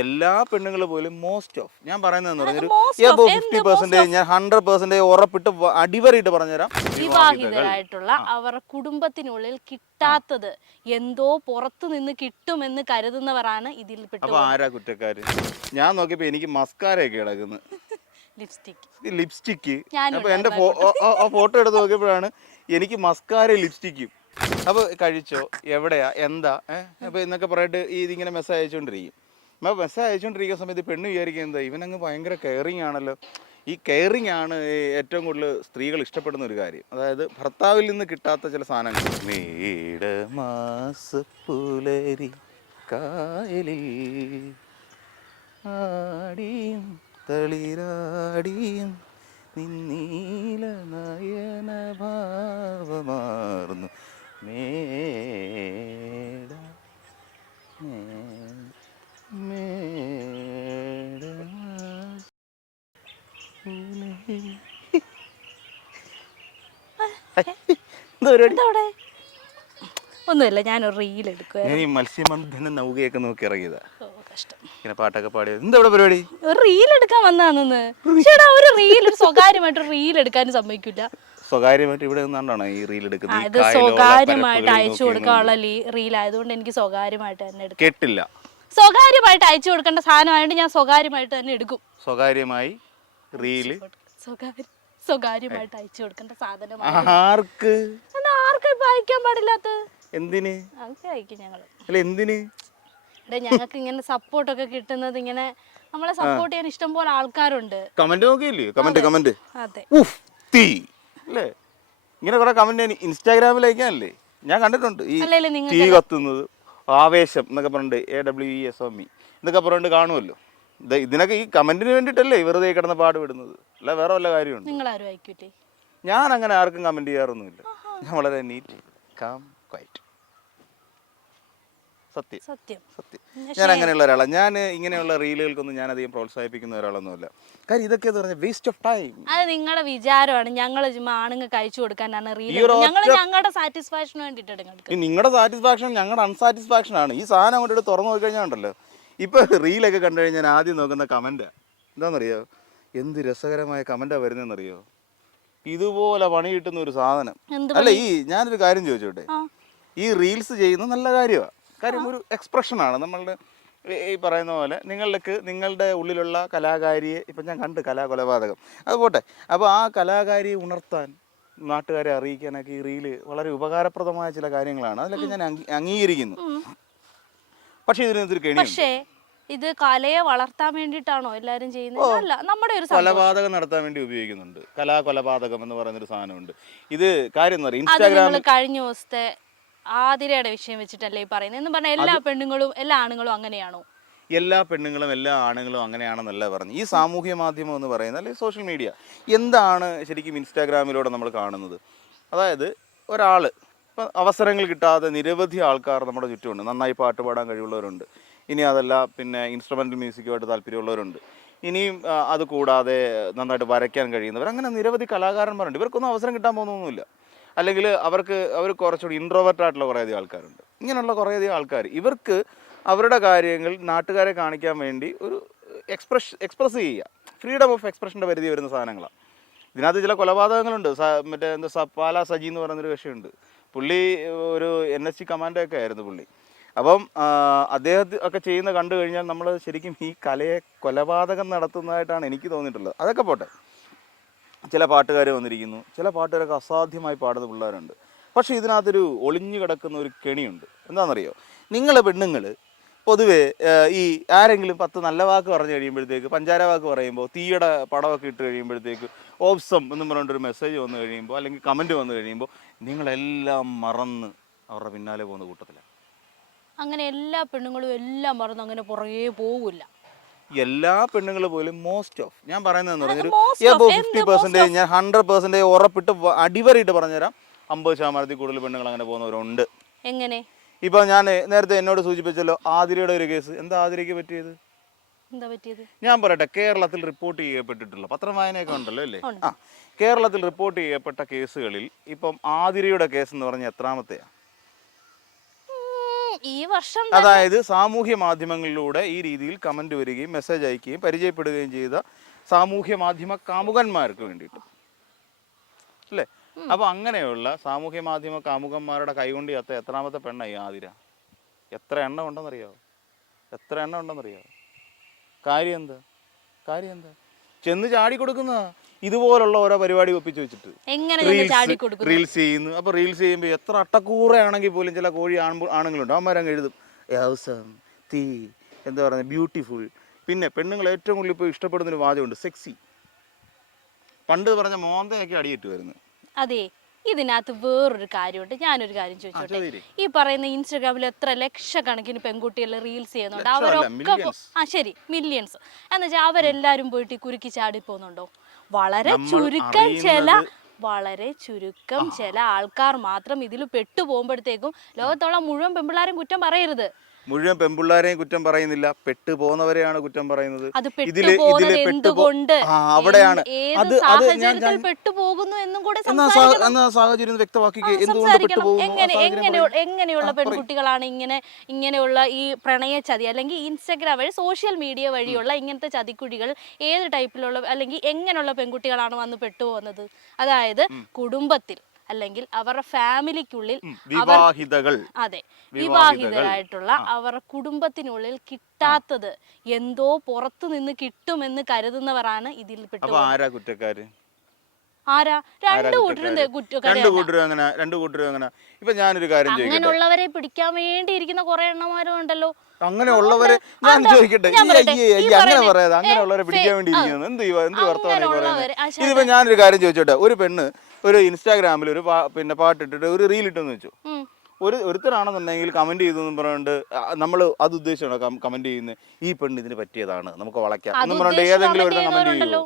എല്ലാ പെണ്ണുങ്ങൾ പോലും മോസ്റ്റ് ഓഫ് ഞാൻ പറയുന്നതെന്ന് പറഞ്ഞൊരു എബോ ഫിഫ്റ്റി പെർസെന്റേജ് ഞാൻ ഹൺഡ്രഡ് പെർസെന്റേജ് ഉറപ്പിട്ട് അടിവരയിട്ട് പറഞ്ഞുതരാം. വിവാഹിതരായിട്ടുള്ള അവരുടെ കുടുംബത്തിനുള്ളിൽ കിട്ടാത്തത് എന്തോ പുറത്തു നിന്ന് കിട്ടുമെന്ന് കരുതുന്നവരാണ് ഇതിൽ അപ്പൊ ആരാ കുറ്റക്കാര്? ഞാൻ നോക്കിയപ്പോ എനിക്ക് മസ്കാരയൊക്കെ കിടക്കുന്നു ലിപ്സ്റ്റിക് ലിപ്സ്റ്റിക്ക് അപ്പൊ എന്റെ ഫോട്ടോ എടുത്ത് നോക്കിയപ്പോഴാണ് എനിക്ക് മസ്കാര ലിപ്സ്റ്റിക്കും അപ്പൊ കഴിച്ചോ? എവിടെയാ? എന്താ? ഏഹ് അപ്പൊ എന്നൊക്കെ പറഞ്ഞിട്ട് ഇതിങ്ങനെ മെസ്സേജ് അയച്ചുകൊണ്ടിരിക്കും. അപ്പൊ മെസ്സേജ് അയച്ചുകൊണ്ടിരിക്കുന്ന സമയത്ത് പെണ്ണ് വിചാരിക്കുന്നത് ഇവനങ്ങ് ഭയങ്കര കെയറിങ് ആണല്ലോ. ഈ കെയറിങ് ആണ് ഏറ്റവും കൂടുതൽ സ്ത്രീകൾ ഇഷ്ടപ്പെടുന്ന ഒരു കാര്യം. അതായത് ഭർത്താവിൽ നിന്ന് കിട്ടാത്ത ചില സാധനങ്ങൾ. മേടമാസപ്പുലരി കായലിൽ ആടിയും തളിരാടിയും നിന്നീല നയന ഭാവമാർന്നു. മേട മേ- മേടമാസപ്പുലരി. എന്താ പരിപാടി എന്തവിടെ ഒന്നുമില്ല ഞാനൊരു റീൽ എടുക്കുക ഞാൻ ഈ മത്സ്യബന്ധന നൗകയൊക്കെ നോക്കി ഇറങ്ങിയതാ. ഓ കഷ്ടം. ഇങ്ങനെ പാട്ടൊക്കെ പാടി എന്താ ഇവിടെ പരിപാടി? ഒരു റീൽ എടുക്കാൻ വന്നാന്ന് ചേട്ടാ ഒരു റീൽ ഒരു സ്വകാര്യമായിട്ട് റീൽ എടുക്കാനും സമ്മതിക്കില്ല സ്വകാര്യമായിട്ട് ഇവിടെ നിന്നാണ്ടാണോ ഈ റീൽ എടുക്കുന്നത്? ഈ കായലോള സ്വകാര്യമായിട്ട് പരപ്പുകളിൽ അയച്ചു നോക്കി കൊടുക്കാനുള്ള റീൽ ആയതുകൊണ്ട് എനിക്ക് സ്വകാര്യമായിട്ട് തന്നെ എടുക്കും. കേട്ടില്ല. സ്വകാര്യമായിട്ട് അയച്ചു കൊടുക്കേണ്ട സാധനമായതുകൊണ്ട് ഞാൻ സ്വകാര്യമായിട്ട് തന്നെ എടുക്കും. സ്വകാര്യമായി റീൽ. സ്വകാര്യ സ്വകാര്യമായിട്ട് അയച്ചു കൊടുക്കേണ്ട സാധനം ആർക്ക്? എന്നാ ആർക്കും ഇപ്പൊ അയക്കാൻ പാടില്ലാത്ത? എന്തിന്? അതൊക്കെ അയക്കും ഞങ്ങൾ. അല്ല എന്തിന്? ഇവിടെ ഞങ്ങൾക്ക് ഇങ്ങനെ സപ്പോർട്ട് ഒക്കെ കിട്ടുന്നത് ഇങ്ങനെ നമ്മളെ സപ്പോർട്ട് ചെയ്യാൻ ഇഷ്ടം പോലെ ആൾക്കാരുണ്ട്. കമന്റ് നോക്കിയില്ലേ? Comment comment. അതെ. ഉഫ് തീ. അല്ലേ? ഇങ്ങനെ കുറെ കമന്റ് ഇൻസ്റ്റാഗ്രാമിൽ അയക്കാനല്ലേ? ഞാൻ കണ്ടിട്ടുണ്ട് ഈ നിങ്ങൾ തീ കത്തുന്നത്. ആവേശം എന്നൊക്കെ പറഞ്ഞിട്ട് A W E S M E എന്നൊക്കെ പറഞ്ഞിട്ട് കാണുമല്ലോ. ഇത് ഇതിനൊക്കെ ഈ കമന്റിന് വേണ്ടിയിട്ടല്ലേ വെറുതെ കിടന്ന് പാട് വിടുന്നത് അല്ല വേറെ വല്ല കാര്യമുണ്ട്? നിങ്ങൾ ആരും അയക്കൂലേ ഞാൻ അങ്ങനെ ആർക്കും കമന്റ് ചെയ്യാറൊന്നുമില്ല. ഞാൻ വളരെ നീറ്റ് കാം ക്വൈറ്റ് സത്യം. സത്യം. സത്യം. ഞാൻ അങ്ങനെയുള്ള ഒരാളാണ് ഞാൻ ഇങ്ങനെയുള്ള റീലുകൾക്കൊന്നും ഞാൻ അധികം പ്രോത്സാഹിപ്പിക്കുന്ന ഒരാളൊന്നുമല്ല. കാര്യം ഇതൊക്കെ എന്ന് പറഞ്ഞാൽ വേസ്റ്റ് ഓഫ് ടൈം അത് നിങ്ങളുടെ വിചാരമാണ്. ഞങ്ങൾ ആണുങ്ങൾക്ക് അയച്ചു കൊടുക്കാനാണ് റീൽ ഞങ്ങൾ ഞങ്ങളുടെ സാറ്റിസ്ഫാക്ഷന് വേണ്ടിയിട്ട് നിങ്ങളുടെ സാറ്റിസ്ഫാക്ഷൻ ഞങ്ങളുടെ അൺസാറ്റിസ്ഫാക്ഷൻ ആണ്. ഈ സാധനം കൊണ്ടിട്ട് തുറന്നു നോക്കി കഴിഞ്ഞാൽ ഉണ്ടല്ലോ ഇപ്പൊ റീലൊക്കെ കണ്ടു കഴിഞ്ഞാൽ ആദ്യം നോക്കുന്ന കമന്റ് എന്താണെന്നറിയോ എന്ത് രസകരമായ കമന്റാ വരുന്നതെന്നറിയോ? ഇതുപോലെ പണി കിട്ടുന്ന ഒരു സാധനം. അല്ല ഈ ഞാനൊരു കാര്യം ചോദിച്ചോട്ടെ? ഈ റീൽസ് ചെയ്യുന്നത് നല്ല കാര്യമാണ് കാര്യം ഒരു എക്സ്പ്രഷനാണ്. നമ്മളുടെ ഈ- പറയുന്ന പോലെ നിങ്ങൾക്ക് നിങ്ങളുടെ ഉള്ളിലുള്ള കലാകാരിയെ ഇപ്പം ഞാൻ കണ്ട് കലാകൊലപാതകം. അത് പോട്ടെ. അപ്പോൾ ആ കലാകാരിയെ ഉണർത്താൻ നാട്ടുകാരെ അറിയിക്കാനൊക്കെ ഈ റീൽ വളരെ ഉപകാരപ്രദമായ ചില കാര്യങ്ങളാണ്. അതിലൊക്കെ ഞാൻ അംഗീ- അംഗീകരിക്കുന്നു. പക്ഷേ ഇതിനൊരു പക്ഷേ ഇത് കലയെ വളർത്താൻ വേണ്ടിയിട്ടാണോ എല്ലാരും ചെയ്യുന്നത്? അല്ല നമ്മുടെ ഒരു കൊലപാതകം നടത്താൻ വേണ്ടി ഉപയോഗിക്കുന്നുണ്ട്. കലാകൊലപാതകം എന്ന് പറയുന്ന ഒരു സാധനമുണ്ട്. ഇത് കാര്യം പറയുക ഇൻസ്റ്റാഗ്രാമിൽ കഴിഞ്ഞ ദിവസത്തെ ആതിരയുടെ വിഷയം വെച്ചിട്ടല്ലേ ഈ പറയുന്നത്? എന്ന് പറഞ്ഞാൽ എല്ലാ പെണ്ണുങ്ങളും എല്ലാ ആണുങ്ങളും അങ്ങനെയാണോ? എല്ലാ പെണ്ണുങ്ങളും എല്ലാ ആണുങ്ങളും അങ്ങനെയാണെന്നല്ല പറഞ്ഞു ഈ സാമൂഹ്യ മാധ്യമം എന്ന് പറയുന്നത് അല്ലെങ്കിൽ സോഷ്യൽ മീഡിയ എന്താണ് ശരിക്കും ഇൻസ്റ്റാഗ്രാമിലൂടെ നമ്മൾ കാണുന്നത്? അതായത് ഒരാൾ ഇപ്പം അവസരങ്ങൾ കിട്ടാതെ നിരവധി ആൾക്കാർ നമ്മുടെ ചുറ്റുമുണ്ട്. നന്നായി പാട്ട് പാടാൻ കഴിവുള്ളവരുണ്ട്. ഇനി അതല്ല പിന്നെ ഇൻസ്ട്രുമെന്റൽ മ്യൂസിക്കുമായിട്ട് താല്പര്യമുള്ളവരുണ്ട്. ഇനിയും അത് കൂടാതെ നന്നായിട്ട് വരയ്ക്കാൻ കഴിയുന്നവർ അങ്ങനെ നിരവധി കലാകാരന്മാരുണ്ട്. ഇവർക്കൊന്നും അവസരം കിട്ടാൻ പോകുന്നൊന്നുമില്ല. അല്ലെങ്കിൽ അവർക്ക് അവർ കുറച്ചുകൂടി ഇൻട്രോവേർട്ട് ആയിട്ടുള്ള കുറേയധികം ആൾക്കാരുണ്ട്. ഇങ്ങനെയുള്ള കുറേയധികം ആൾക്കാർ ഇവർക്ക് അവരുടെ കാര്യങ്ങൾ നാട്ടുകാരെ കാണിക്കാൻ വേണ്ടി ഒരു എക്സ്പ്രഷ് എക്സ്പ്രസ് ചെയ്യുക. ഫ്രീഡം ഓഫ് എക്സ്പ്രഷന്റെ പരിധി വരുന്ന സാധനങ്ങളാണ്. ഇതിനകത്ത് ചില കൊലപാതകങ്ങളുണ്ട്. മറ്റേ എന്താ സപ്പാല സജി എന്ന് പറയുന്നൊരു വിഷയമുണ്ട് പുള്ളി ഒരു എൻ എസ് സി കമാൻഡോ ഒക്കെ ആയിരുന്നു പുള്ളി. അപ്പം അദ്ദേഹത്തെ ഒക്കെ ചെയ്യുന്ന കണ്ടു കഴിഞ്ഞാൽ നമ്മൾ ശരിക്കും ഈ കലയെ കൊലപാതകം നടത്തുന്നതായിട്ടാണ് എനിക്ക് തോന്നിയിട്ടുള്ളത്. അതൊക്കെ പോട്ടെ. ചില പാട്ടുകാർ വന്നിരിക്കുന്നു. ചില പാട്ടുകാരൊക്കെ അസാധ്യമായി പാടുന്ന പിള്ളേരുണ്ട്. പക്ഷേ ഇതിനകത്തൊരു ഒളിഞ്ഞു കിടക്കുന്ന ഒരു കെണിയുണ്ട്. എന്താണെന്നറിയോ? നിങ്ങളെ പെണ്ണുങ്ങൾ പൊതുവേ ഈ ആരെങ്കിലും പത്ത് നല്ല വാക്ക് പറഞ്ഞു കഴിയുമ്പോഴത്തേക്ക് പഞ്ചാര വാക്ക് പറയുമ്പോൾ തീയുടെ പടമൊക്കെ ഇട്ട് കഴിയുമ്പോഴത്തേക്ക് ഓപ്സം എന്നും പറഞ്ഞിട്ടൊരു മെസ്സേജ് വന്നു കഴിയുമ്പോൾ അല്ലെങ്കിൽ കമന്റ് വന്നു കഴിയുമ്പോൾ നിങ്ങളെല്ലാം മറന്ന് അവരുടെ പിന്നാലെ പോകുന്ന കൂട്ടത്തിലാണ്. അങ്ങനെ എല്ലാ പെണ്ണുങ്ങളും എല്ലാം മറന്ന് അങ്ങനെ പുറകെ പോകില്ല എല്ലാ പെണ്ണുങ്ങൾ പോലും മോസ്റ്റ് ഓഫ് ഞാൻ പറയുന്നതെന്ന് പറഞ്ഞൊരു എബോ ഫിഫ്റ്റി പെർസെന്റേജ് ഞാൻ ഹൺഡ്രഡ് പെർസെന്റേജ് ഉറപ്പിട്ട് അടിവരയിട്ട് പറഞ്ഞുതരാം. അമ്പത് ശതമാനത്തിൽ കൂടുതൽ പെണ്ണുങ്ങൾ അങ്ങനെ പോകുന്നവരുണ്ട്. എങ്ങനെ? ഇപ്പൊ ഞാൻ നേരത്തെ എന്നോട് സൂചിപ്പിച്ചല്ലോ ആതിരയുടെ ഒരു കേസ് എന്താ ആതിരയ്ക്ക് പറ്റിയത്? ഞാൻ പറയട്ടെ കേരളത്തിൽ റിപ്പോർട്ട് ചെയ്യപ്പെട്ടിട്ടുള്ള പത്രം വായനയൊക്കെ ഉണ്ടല്ലോ അല്ലേ? ആ കേരളത്തിൽ റിപ്പോർട്ട് ചെയ്യപ്പെട്ട കേസുകളിൽ ഇപ്പം ആതിരയുടെ കേസ് എന്ന് പറഞ്ഞാൽ എത്രാമത്തെയാ? ഈ വർഷം അതായത് സാമൂഹ്യ മാധ്യമങ്ങളിലൂടെ ഈ രീതിയിൽ കമന്റ് വരികയും മെസ്സേജ് അയക്കുകയും പരിചയപ്പെടുകയും ചെയ്ത സാമൂഹ്യ മാധ്യമ കാമുകന്മാർക്ക് വേണ്ടിയിട്ട്. അല്ലേ? അപ്പൊ അങ്ങനെയുള്ള സാമൂഹ്യ മാധ്യമ കാമുകന്മാരുടെ കൈകൊണ്ട് ചത്ത എത്രാമത്തെ പെണ്ണായി ആതിര? എത്ര എണ്ണം ഉണ്ടെന്നറിയാവോ? എത്ര എണ്ണം ഉണ്ടെന്നറിയാവോ? കാര്യം എന്താ? കാര്യം എന്താ? ചെന്ന് ചാടി കൊടുക്കുന്ന ഇതുപോലുള്ള ഓരോ പരിപാടി ഒപ്പിച്ച് വെച്ചിട്ട്. കൊടുക്കുന്നു? റീൽസ് ചെയ്യുന്നു. അപ്പൊ റീൽസ് ചെയ്യുമ്പോൾ എത്ര അട്ടക്കൂറയാണെങ്കിൽ പോലും ചില കോഴി ആണുമ്പോൾ ആണുങ്ങളുണ്ട്. അവന്മാരങ്ങ് എഴുതും. ഹൗസം തീ എന്താ പറയുക ബ്യൂട്ടിഫുൾ പിന്നെ പെണ്ണുങ്ങൾ ഏറ്റവും കൂടുതൽ ഇപ്പോൾ ഇഷ്ടപ്പെടുന്ന ഒരു വാചകമുണ്ട് സെക്സി. പണ്ട് പറഞ്ഞ മോന്തയൊക്കെ അടിയിട്ട് വരുന്നു അതെ ഇതിനകത്ത് വേറൊരു കാര്യമുണ്ട്. ഞാനൊരു കാര്യം ചോദിച്ചോട്ടെ? ഈ പറയുന്ന ഇൻസ്റ്റാഗ്രാമിൽ എത്ര ലക്ഷക്കണക്കിന് പെൺകുട്ടികൾ റീൽസ് ചെയ്യുന്നുണ്ട്. അവരൊക്കെ ആ ശരി മില്യൺസ് എന്നുവെച്ചാൽ അവരെല്ലാരും പോയിട്ട് കുരുക്കി ചാടി പോകുന്നുണ്ടോ? വളരെ ചുരുക്കം ചില വളരെ ചുരുക്കം ചില ആൾക്കാർ മാത്രം ഇതിൽ പെട്ടു പോകുമ്പോഴത്തേക്കും ലോകത്തോളം മുഴുവൻ പെമ്പിള്ളാരും കുറ്റം പറയരുത്. മുഴുവൻ പെൺപിള്ളാരെയും കുറ്റം പറയുന്നില്ല. പെട്ടു പോകുന്നവരെയാണ് കുറ്റം പറയുന്നത്. ഇതിൽ ഇതിൽ പെട്ടുകൊണ്ട് അവിടെയാണ്. അത് അത് ഞാൻ എന്നും സാഹചര്യം വ്യക്തമാക്കി എന്തുകൊണ്ട് പറയൂ. എങ്ങനെയുള്ള പെൺകുട്ടികളാണ് ഇങ്ങനെ ഇങ്ങനെയുള്ള ഈ പ്രണയ ചതി അല്ലെങ്കിൽ ഇൻസ്റ്റഗ്രാം വഴി സോഷ്യൽ മീഡിയ വഴിയുള്ള ഇങ്ങനത്തെ ചതിക്കുഴികൾ ഏത് ടൈപ്പിലുള്ള അല്ലെങ്കിൽ എങ്ങനെയുള്ള പെൺകുട്ടികളാണ് വന്ന് പെട്ടുപോകുന്നത്? അതായത് കുടുംബത്തിൽ അല്ലെങ്കിൽ അവരുടെ ഫാമിലിക്കുള്ളിൽ വിവാഹിതകൾ. അതെ. വിവാഹിതരായിട്ടുള്ള അവരുടെ കുടുംബത്തിനുള്ളിൽ കിട്ടാത്തത് എന്തോ പുറത്തു നിന്ന് കിട്ടുമെന്ന് കരുതുന്നവരാണ് ഇതിൽ കുറ്റക്കാര്? ആരാ? രണ്ടു കൂട്ടരും കുറ്റക്കാര്? കുറ്റക്കാരെ രണ്ടു കൂട്ടരും അങ്ങനെ രണ്ടു കൂട്ടരും അങ്ങനെ. ഇപ്പൊ ഞാനൊരു കാര്യം അങ്ങനെയുള്ളവരെ പിടിക്കാൻ വേണ്ടി ഇരിക്കുന്ന കുറെ എണ്ണമാരും ഉണ്ടല്ലോ. അങ്ങനെ ഉള്ളവരെ ഞാൻ ചോദിക്കട്ടെ. അങ്ങനെ പറയാതെ അങ്ങനെയുള്ളവരെ പിടിക്കാൻ വേണ്ടി ഇരിക്കുന്നത് ഇരിക്കുന്നു എന്ത് എന്ത് വർത്തമാനം പറയുന്നത്? ഇതിപ്പോ ഞാനൊരു കാര്യം ചോദിച്ചോട്ടെ? ഒരു പെണ്ണ് ഒരു ഇൻസ്റ്റാഗ്രാമിൽ ഒരു പിന്നെ പാട്ടിട്ടിട്ട് ഒരു റീൽ ഇട്ടെന്ന് വെച്ചു. ഒരു ഒരുത്തരാണെന്നുണ്ടെങ്കിൽ കമന്റ് ചെയ്തു എന്ന് പറഞ്ഞുകൊണ്ട് നമ്മൾ അത് ഉദ്ദേശിച്ചാണോ കമന്റ് ചെയ്യുന്നത് ഈ പെണ്ണ് ഇതിന് പറ്റിയതാണ്. നമുക്ക് വളയ്ക്കാം എന്ന് പറഞ്ഞിട്ട് ഏതെങ്കിലും ഒരു കമന്റ്. ചെയ്യുമോ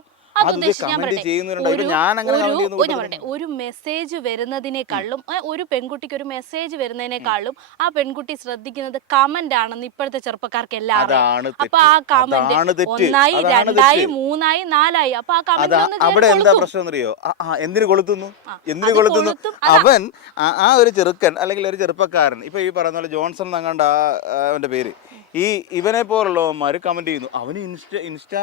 ഒരു- മെസ്സേജ് വരുന്നതിനേക്കാളും ഒരു പെൺകുട്ടിക്ക് ഒരു മെസ്സേജ് വരുന്നതിനേക്കാളും ആ പെൺകുട്ടി ശ്രദ്ധിക്കുന്നത് കമന്റ് ആണെന്ന് ഇപ്പോഴത്തെ ചെറുപ്പക്കാർക്ക് എല്ലാവരും. അപ്പൊ ആ കമന്റ് ഒന്നായി രണ്ടായി മൂന്നായി നാലായി. അപ്പൊ ആ കമന്റ് അവിടെ എന്താ പ്രശ്നം അറിയോ എന്തിനു കൊളുത്തുന്നു? എന്തിനു കൊളുത്തുന്നു? അവൻ ആ- ഒരു ചെറുക്കൻ അല്ലെങ്കിൽ ഒരു ചെറുപ്പക്കാരൻ ഇപ്പൊ ഈ പറയുന്ന പോലെ ജോൺസൺ എന്നങ്ങാണ്ട് ആ, അവന്റെ പേര്? ഈ ഇവനെ പോലുള്ളവന്മാർ കമന്റ് ചെയ്യുന്നു. അവന് ഇൻസ്റ്റാ ഇൻസ്റ്റാ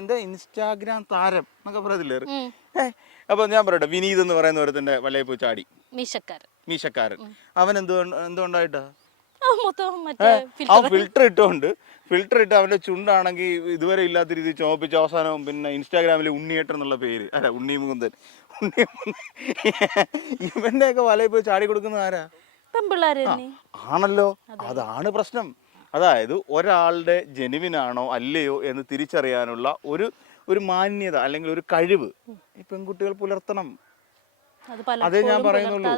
എന്താ ഇൻസ്റ്റാഗ്രാം താരം എന്നൊക്കെ പറയത്തില്ലേ. അപ്പൊ ഞാൻ പറയട്ടെ വിനീത് എന്ന് പറയുന്ന ഒരുത്തിന്റെ വലയിൽ പോയി ചാടി മീശക്കാരൻ. മീശക്കാരൻ അവൻ എന്തുകൊണ്ട് എന്തുകൊണ്ടായിട്ടാ അവൻ ഫിൽറ്റർ ഇട്ടോണ്ട് ഫിൽറ്റർ ഇട്ട് അവന്റെ ചുണ്ടാണെങ്കിൽ ഇതുവരെ ഇല്ലാത്ത രീതിയിൽ ചോപ്പിച്ച് അവസാനം പിന്നെ ഇൻസ്റ്റാഗ്രാമിൽ ഉണ്ണിയേട്ടൻ എന്നുള്ള പേര്. അല്ല ഉണ്ണി മുകുന്ദൻ ഉണ്ണി ഇവന്റെ ഒക്കെ വലയിൽ പോയി ചാടി കൊടുക്കുന്ന ആരാ ആണല്ലോ. അതാണ് പ്രശ്നം. അതായത് ഒരാളുടെ ജനുവിനാണോ അല്ലയോ എന്ന് തിരിച്ചറിയാനുള്ള ഒരു ഒരു മാന്യത അല്ലെങ്കിൽ ഒരു കഴിവ് ഈ പെൺകുട്ടികൾ പുലർത്തണം. അത് ഞാൻ പറയുന്നുള്ളൂ.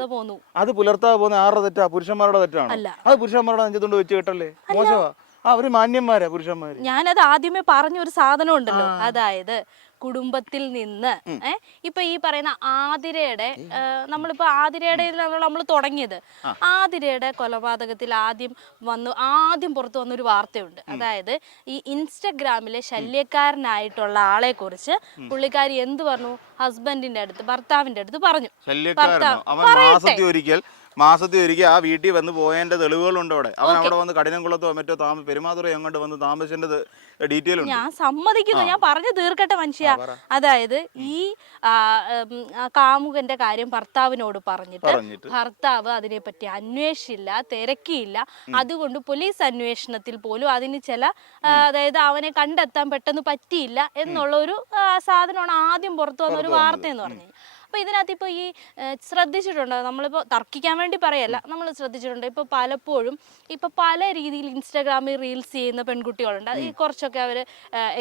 അത് പുലർത്താതെ പോകുന്ന ആരുടെ തെറ്റാ? പുരുഷന്മാരുടെ തെറ്റാണ്. അത് പുരുഷന്മാരുടെ നെഞ്ചത്തുകൊണ്ട് വെച്ച് കേട്ടല്ലേ? മോശമാ? അവർ മാന്യന്മാരാ പുരുഷന്മാര്. ഞാനത് ആദ്യമേ പറഞ്ഞ ഒരു സാധനം ഉണ്ടല്ലോ അതായത് കുടുംബത്തിൽ നിന്ന് ഏ ഇപ്പൊ ഈ പറയുന്ന ആതിരയുടെ നമ്മളിപ്പോ ആതിരയുടെ നമ്മൾ തുടങ്ങിയത്. ആതിരയുടെ കൊലപാതകത്തിൽ ആദ്യം വന്നു ആദ്യം പുറത്തു വന്നൊരു വാർത്തയുണ്ട്. അതായത് ഈ ഇൻസ്റ്റഗ്രാമിലെ ശല്യക്കാരനായിട്ടുള്ള ആളെ കുറിച്ച് പുള്ളിക്കാരി എന്ത് പറഞ്ഞു? ഹസ്ബൻഡിന്റെ അടുത്ത് ഭർത്താവിന്റെ അടുത്ത് പറഞ്ഞു. ഭർത്താവ്. ഒരിക്കൽ മാസത്തിൽ ഒരിക്കൽ ആ വീട്ടിൽ വന്ന് പോയതിന്റെ തെളിവുകളുണ്ട് അവിടെ. അവൻ അവിടെ വന്ന് കഠിനംകുളത്തോ മറ്റോ താമ പെരുമാതുറയോ എങ്ങോട്ട് വന്ന് താമസിച്ചത് ഡീറ്റെയിൽ ഉണ്ട്. ഞാൻ സമ്മതിക്കുന്നു. ഞാൻ പറഞ്ഞു തീർക്കട്ടെ മനുഷ്യ. അതായത് ഈ കാമുകന്റെ കാര്യം ഭർത്താവിനോട് പറഞ്ഞിട്ട് ഭർത്താവ് അതിനെപ്പറ്റി അന്വേഷിച്ചില്ല തിരക്കിയില്ല. അതുകൊണ്ട് പോലീസ് അന്വേഷണത്തിൽ പോലും അതിന് ചില അതായത് അവനെ കണ്ടെത്താൻ പെട്ടെന്ന് പറ്റിയില്ല എന്നുള്ള ഒരു സാധനമാണ് ആദ്യം പുറത്തു വന്ന ഒരു വാർത്ത എന്ന് പറഞ്ഞു അപ്പൊ ഇതിനകത്ത് ഇപ്പോൾ ഈ ശ്രദ്ധിച്ചിട്ടുണ്ട് ശ്രദ്ധിച്ചിട്ടുണ്ടോ? നമ്മളിപ്പോ തർക്കിക്കാൻ വേണ്ടി പറയല്ല. നമ്മൾ ശ്രദ്ധിച്ചിട്ടുണ്ട്. ഇപ്പോൾ പലപ്പോഴും ഇപ്പോൾ പല രീതിയിൽ ഇൻസ്റ്റാഗ്രാമിൽ റീൽസ് ചെയ്യുന്ന പെൺകുട്ടികളുണ്ട്. അത് കുറച്ചൊക്കെ അവർ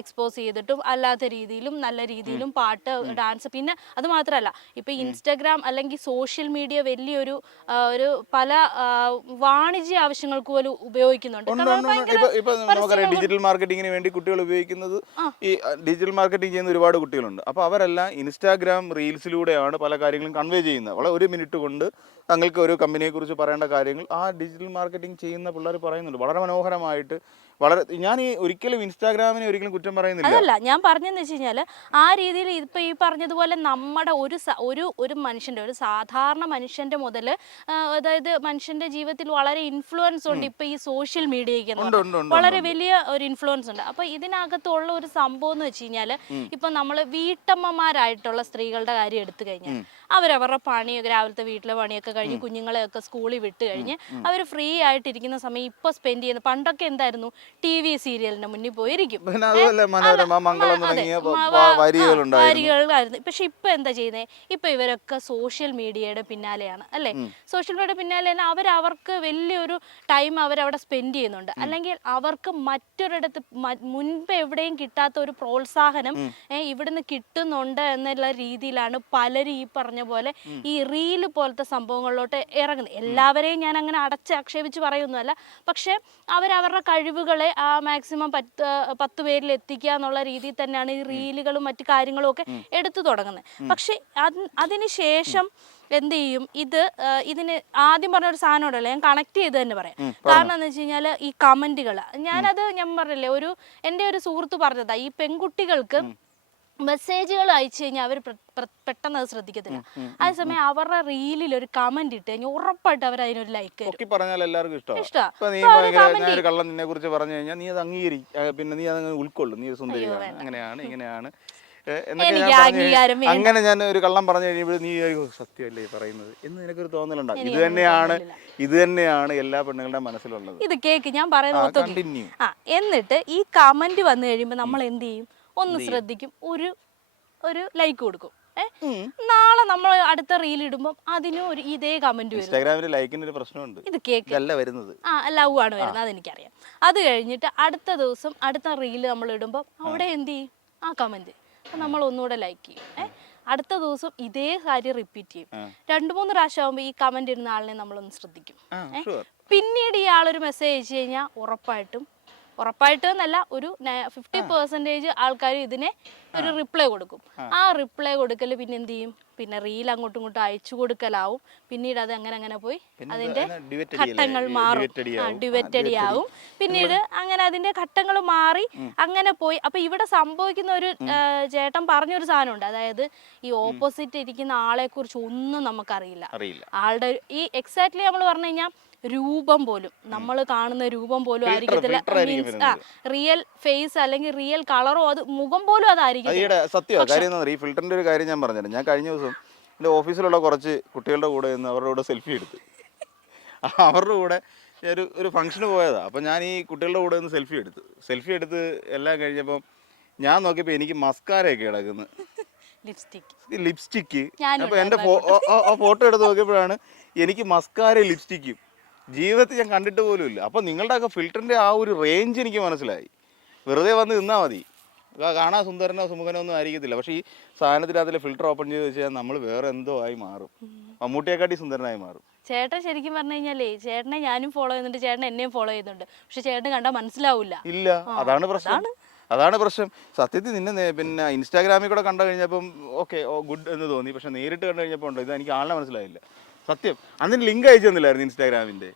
എക്സ്പോസ് ചെയ്തിട്ടും അല്ലാത്ത രീതിയിലും നല്ല രീതിയിലും പാട്ട് ഡാൻസ് പിന്നെ അത് മാത്രമല്ല ഇപ്പോൾ ഇൻസ്റ്റാഗ്രാം അല്ലെങ്കിൽ സോഷ്യൽ മീഡിയ വലിയൊരു ഒരു പല വാണിജ്യ ആവശ്യങ്ങൾക്ക് പോലും ഉപയോഗിക്കുന്നുണ്ട്. ഇപ്പൊ നമുക്കറിയാം ഡിജിറ്റൽ മാർക്കറ്റിംഗിന് വേണ്ടി കുട്ടികൾ ഉപയോഗിക്കുന്നത് ഈ ഡിജിറ്റൽ മാർക്കറ്റിംഗ് ചെയ്യുന്ന ഒരുപാട് കുട്ടികളുണ്ട്. അപ്പോൾ അവരെല്ലാം ഇൻസ്റ്റാഗ്രാം റീൽസിലൂടെയാണ് പല കാര്യങ്ങളും കൺവേ ചെയ്യുന്നത്. വളരെ ഒരു മിനിറ്റ് കൊണ്ട് തങ്ങൾക്ക് ഒരു കമ്പനിയെക്കുറിച്ച് പറയേണ്ട കാര്യങ്ങൾ ആ ഡിജിറ്റൽ മാർക്കറ്റിംഗ് ചെയ്യുന്ന പിള്ളേർ പറയുന്നുണ്ട്. വളരെ മനോഹരമായിട്ട് വളരെ ഞാൻ ഈ ഒരിക്കലും ഇൻസ്റ്റാഗ്രാമിനെ ഒരിക്കലും കുറ്റം പറയുന്നില്ല. അല്ല ഞാൻ പറഞ്ഞെന്ന് വെച്ച് കഴിഞ്ഞാൽ ആ രീതിയിൽ ഇപ്പൊ ഈ പറഞ്ഞതുപോലെ നമ്മുടെ ഒരു ഒരു ഒരു മനുഷ്യന്റെ ഒരു സാധാരണ മനുഷ്യന്റെ മുതൽ അതായത് മനുഷ്യന്റെ ജീവിതത്തിൽ വളരെ ഇൻഫ്ലുവൻസ് ഉണ്ട് ഇപ്പൊ ഈ സോഷ്യൽ മീഡിയയ്ക്ക് വളരെ വലിയ ഒരു ഇൻഫ്ലുവൻസ് ഉണ്ട്. അപ്പൊ ഇതിനകത്തുള്ള ഒരു സംഭവം എന്ന് വെച്ച് കഴിഞ്ഞാൽ ഇപ്പൊ നമ്മൾ വീട്ടമ്മമാരായിട്ടുള്ള സ്ത്രീകളുടെ കാര്യം എടുത്തു കഴിഞ്ഞാൽ അവരവരുടെ പണിയൊക്കെ രാവിലത്തെ വീട്ടിലെ പണിയൊക്കെ കഴിഞ്ഞ് കുഞ്ഞുങ്ങളെയൊക്കെ സ്കൂളിൽ വിട്ട് കഴിഞ്ഞ് അവർ ഫ്രീ ആയിട്ടിരിക്കുന്ന സമയം ഇപ്പൊ സ്പെൻഡ് ചെയ്യുന്ന പണ്ടൊക്കെ എന്തായിരുന്നു? ടി വി സീരിയലിന്റെ മുന്നിൽ പോയിരിക്കും. വരികളായിരുന്നു പക്ഷെ ഇപ്പൊ എന്താ ചെയ്യുന്നത് ഇപ്പൊ ഇവരൊക്കെ സോഷ്യൽ മീഡിയയുടെ പിന്നാലെയാണ് അല്ലെ? സോഷ്യൽ മീഡിയയുടെ പിന്നാലെ തന്നെ അവർ അവർക്ക് വലിയൊരു ടൈം അവരവിടെ സ്പെൻഡ് ചെയ്യുന്നുണ്ട്. അല്ലെങ്കിൽ അവർക്ക് മറ്റൊരിടത്ത് മുൻപ് എവിടെയും കിട്ടാത്ത ഒരു പ്രോത്സാഹനം ഇവിടുന്ന് കിട്ടുന്നുണ്ട് എന്നുള്ള രീതിയിലാണ് പലരും ഈ പറഞ്ഞ പോലെ ഈ റീൽ പോലത്തെ സംഭവങ്ങളിലോട്ട് ഇറങ്ങുന്നത് എല്ലാവരെയും ഞാൻ അങ്ങനെ അടച്ച് ആക്ഷേപിച്ച് പറയുന്നതല്ല. പക്ഷെ അവരവരുടെ കഴിവുകളെ ആ മാക്സിമം പത്ത് പത്ത് പേരിൽ എത്തിക്കുക എന്നുള്ള രീതിയിൽ തന്നെയാണ് ഈ റീലുകളും മറ്റു കാര്യങ്ങളും ഒക്കെ എടുത്തു തുടങ്ങുന്നത്. പക്ഷെ അത് അതിന് ശേഷം എന്ത് ചെയ്യും? ഇത് ഇതിന് ആദ്യം പറഞ്ഞ ഒരു സാധനം ഉണ്ടല്ലോ ഞാൻ കണക്ട് ചെയ്ത് തന്നെ പറയാം. കാരണം എന്ന് വെച്ച് കഴിഞ്ഞാൽ ഈ കമന്റുകൾ ഞാനത് ഞാൻ പറഞ്ഞില്ലേ ഒരു എന്റെ ഒരു സുഹൃത്ത് പറഞ്ഞതാ ഈ പെൺകുട്ടികൾക്ക് മെസ്സേജുകൾ അയച്ചു കഴിഞ്ഞാൽ അവർ പെട്ടെന്ന് അത് ശ്രദ്ധിക്കത്തില്ല. അതേസമയം അവരുടെ റീലിൽ ഒരു കമന്റ് ഇട്ട് കഴിഞ്ഞാൽ ഉറപ്പായിട്ട് അവർ അതിനൊരു ലൈക്ക് പറഞ്ഞാൽ എല്ലാവർക്കും ഇഷ്ടമാണ് നിന്നെ കുറിച്ച് പറഞ്ഞു കഴിഞ്ഞാൽ നീ അത് അംഗീകരി പിന്നെ നീ ഉൾക്കൊള്ളും. നീ ഒരു സുന്ദരിയാണ് അങ്ങനെയാണ് ഇങ്ങനെയാണ്. അങ്ങനെ ഞാൻ ഒരു കള്ളം പറഞ്ഞു കഴിയുമ്പോൾ നീ സത്യമല്ലേ പറയുന്നത് എന്ന് നിനക്കൊരു തോന്നലുണ്ടാവും ഇത് തന്നെയാണ് ഇത് തന്നെയാണ് എല്ലാ പെണ്ണുങ്ങളുടെ മനസ്സിലുള്ളത്. ഇത് കേക്ക് ഞാൻ പറയുന്നത് എന്നിട്ട് ഈ കമന്റ് വന്നു കഴിയുമ്പോൾ നമ്മൾ എന്ത് ചെയ്യും? ഒന്ന് ശ്രദ്ധിക്കും. ഒരു ഒരു ലൈക്ക് കൊടുക്കും. നാളെ നമ്മൾ അടുത്ത റീൽ ഇടുമ്പോൾ അതിനും ഒരു ഇതേ കമന്റ് ഇൻസ്റ്റാഗ്രാമിൽ ലൈക്കിന് ഒരു പ്രശ്നമുണ്ട്. ഇത് കേക്ക്. വരുന്നത്. ആ ലവ് ആണ് വരുന്നത്. അതെനിക്കറിയാം. അത് കഴിഞ്ഞിട്ട് അടുത്ത ദിവസം അടുത്ത റീൽ നമ്മൾ ഇടുമ്പോൾ അവിടെ എന്ത് ചെയ്യും? ആ കമന്റ് നമ്മൾ ഒന്നുകൂടെ ലൈക്ക് ചെയ്യും. അടുത്ത ദിവസം ഇതേ കാര്യം റിപ്പീറ്റ് ചെയ്യും. രണ്ടു മൂന്ന് പ്രാവശ്യം ആകുമ്പോൾ ഈ കമന്റ് ഇടുന്ന ആളിനെ നമ്മളൊന്ന് ശ്രദ്ധിക്കും. പിന്നീട് ഈ ആളൊരു മെസ്സേജ് അയച്ചു കഴിഞ്ഞാൽ ഉറപ്പായിട്ടും ഉറപ്പായിട്ടും എന്നല്ല ഒരു ഫിഫ്റ്റി പെർസെന്റേജ് ആൾക്കാർ ഇതിനെ ഒരു റിപ്ലൈ കൊടുക്കും. ആ. റിപ്ലൈ കൊടുക്കൽ പിന്നെ എന്ത് ചെയ്യും? പിന്നെ റീൽ അങ്ങോട്ടും ഇങ്ങോട്ടും അയച്ചു കൊടുക്കലാവും. പിന്നീട് അത് അങ്ങനെ അങ്ങനെ പോയി അതിന്റെ ഘട്ടങ്ങൾ മാറും. ഡിവറ്റഡി ആവും പിന്നീട് അങ്ങനെ അതിന്റെ ഘട്ടങ്ങൾ മാറി അങ്ങനെ പോയി. അപ്പൊ ഇവിടെ സംഭവിക്കുന്ന ഒരു ചേട്ടൻ പറഞ്ഞൊരു സാധനമുണ്ട്. അതായത് ഈ ഓപ്പോസിറ്റ് ഇരിക്കുന്ന ആളെ കുറിച്ച് ഒന്നും നമുക്കറിയില്ല. ആളുടെ ഈ എക്സാക്ട്ലി നമ്മൾ പറഞ്ഞു കഴിഞ്ഞാൽ രൂപം പോലും. നമ്മൾ കാണുന്ന രൂപം പോലും ആയിരിക്കത്തില്ല. മീൻസ് ആ റിയൽ ഫേസ് അല്ലെങ്കിൽ റിയൽ കളറോ അത് മുഖം പോലും അത് അതായിരിക്കും സത്യം. കാര്യം ഈ ഫിൽറ്ററിന്റെ ഒരു കാര്യം ഞാൻ പറഞ്ഞുതരാം. ഞാൻ കഴിഞ്ഞ ദിവസം എന്റെ ഓഫീസിലുള്ള കുറച്ച് കുട്ടികളുടെ കൂടെ നിന്ന് അവരുടെ കൂടെ സെൽഫി എടുത്തു. അവരുടെ കൂടെ ഒരു ഒരു ഫംഗ്ഷന് പോയതാ. അപ്പം ഞാൻ ഈ കുട്ടികളുടെ കൂടെ നിന്ന് സെൽഫി എടുത്തു. സെൽഫി എടുത്ത് എല്ലാം കഴിഞ്ഞപ്പം ഞാൻ നോക്കിയപ്പോൾ എനിക്ക് മസ്കാരയൊക്കെ കിടക്കുന്നത് ലിപ്സ്റ്റിക് ലിപ്സ്റ്റിക്ക് അപ്പം എന്റെ ഫോട്ടോ എടുത്ത് നോക്കിയപ്പോഴാണ് എനിക്ക് മസ്കാര ലിപ്സ്റ്റിക്കും ജീവിതത്തിൽ ഞാൻ കണ്ടിട്ട് പോലും ഇല്ല. അപ്പോൾ നിങ്ങളുടെയൊക്കെ ഫിൽറ്ററിന്റെ ആ ഒരു റേഞ്ച് എനിക്ക് മനസ്സിലായി. വെറുതെ വന്ന് നിന്നാൽ മതി. കാണാൻ സുന്ദരനോ സുമുഖനോ ഒന്നും ആയിരിക്കത്തില്ല. പക്ഷേ ഈ സാധനത്തിൽ അതിലെ ഫിൽറ്റർ ഓപ്പൺ ചെയ്ത് വെച്ചാൽ നമ്മൾ വേറെ എന്തോ ആയി മാറും. മമ്മൂട്ടിയെക്കാട്ടി സുന്ദരനായി മാറും. ചേട്ടൻ ശരിക്കും പറഞ്ഞു കഴിഞ്ഞാലേ ചേട്ടനെ ഞാനും ഫോളോ ചെയ്യുന്നുണ്ട് ചേട്ടൻ എന്നെയും ഫോളോ ചെയ്യുന്നുണ്ട്. പക്ഷെ ചേട്ടൻ കണ്ടാൽ മനസ്സിലാവില്ല ഇല്ല അതാണ് പ്രശ്നം. അതാണ്. പ്രശ്നം. സത്യത്തിൽ നിന്നെ പിന്നെ ഇൻസ്റ്റാഗ്രാമിൽ കൂടെ കണ്ടു കഴിഞ്ഞപ്പം ഓക്കെ ഗുഡ് എന്ന് തോന്നി. പക്ഷെ നേരിട്ട് കണ്ടു കഴിഞ്ഞപ്പോൾ ഉണ്ടോ? ഇത് എനിക്ക് ആളിനെ മനസ്സിലായില്ല. സത്യം. അതിന് ലിങ്ക് അയച്ചു തന്നില്ലായിരുന്നു ഇൻസ്റ്റാഗ്രാമിന്റെ.